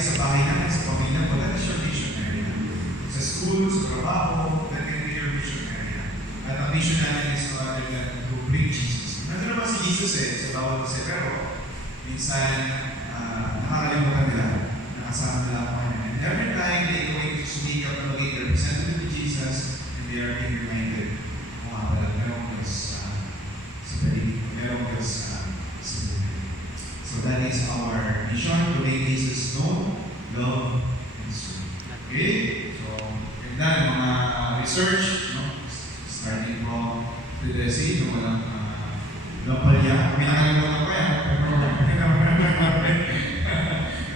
sa bahay namin, sa pamilya ko, that is your mission area. Sa school, sa trabaho, that can be your mission area. At ang mission natin is to bring Jesus. Nandun naman si Jesus sa bawat kasi, pero minsan, nakakalimutan nila, nakasama nila ako kanina. And every time they going to speak up and maging representative to Jesus, and they are being reminded, merong Diyos sa paligid, merong Diyos sa buhay. So that is our mission, to make Jesus known, love, and serve. Okay? So, ganda ng mga research, no? Starting from literacy, no? Walang palya. May nakalimutan ko yan.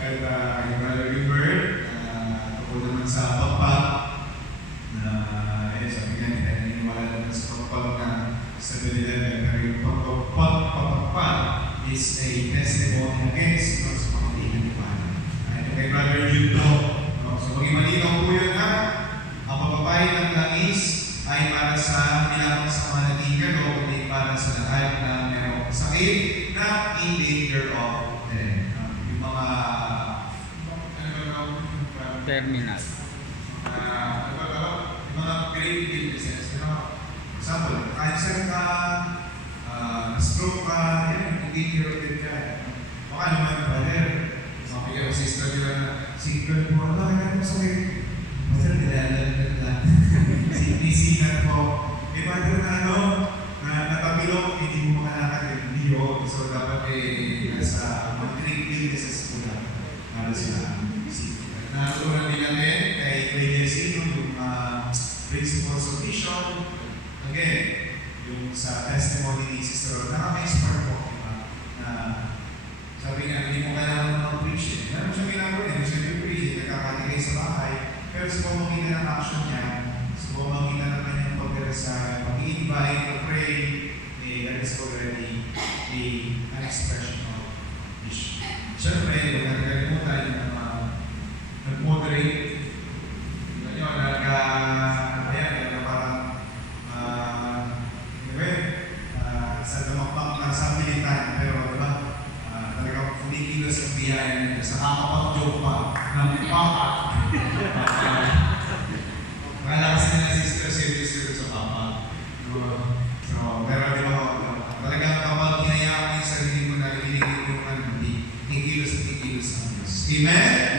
At yung Brother Gilbert, tungkol naman sa pagpag, na sabi nga nila, naniniwala naman sa pagpag na stabilidad, pero yung pagpag is a testimony against sa mga hindi naniwala. Ito kay Brother Jude, so maging malinaw po yun na ang pagpapahid ng langis ay para sa hindi lamang sa mga nagigalo, kundi para sa lahat na merong sakit na in danger of death. Yung mga terminal. Yung mga grave illnesses. For example, cancer ka, stroke ka, yan, in danger of death ka. Baka naman, brother, mapigay ko sister nila na, sister po, kaya mo sakit. Brother, nilalag lang. Sinisinan po. May brother na natabilo, hindi mo makalakad yung video. So, dapat nasa mga grave illnesses po lang para sila. Natutunan din natin kay Jesse yung principles of mission. Again, yung sa testimony ni Sister Rod, nakaka-inspire po, diba? Na sabi nga, hindi mo kailangan ng preaching. Meron siyang ginagawa din, gusto niyo preaching, nagkakatigay sa bahay, pero sa pamamagitan ng action niya, sa pamamagitan ng kanyang pag-resal, pag-i-invite, pag-pray, that is already an expression of mission. Siyempre, huwag natin kalimutan yung nag-moderate, sa damakmak na sa militan, pero diba, talagang kumikilos ang biyaya nito sa kakapag-joke pa ng papa. Kaya kasi nila sister serious sa papa. So, pero diba, talagang kapag hinayaan mo yung sarili mo na kikilos ang Diyos. Amen?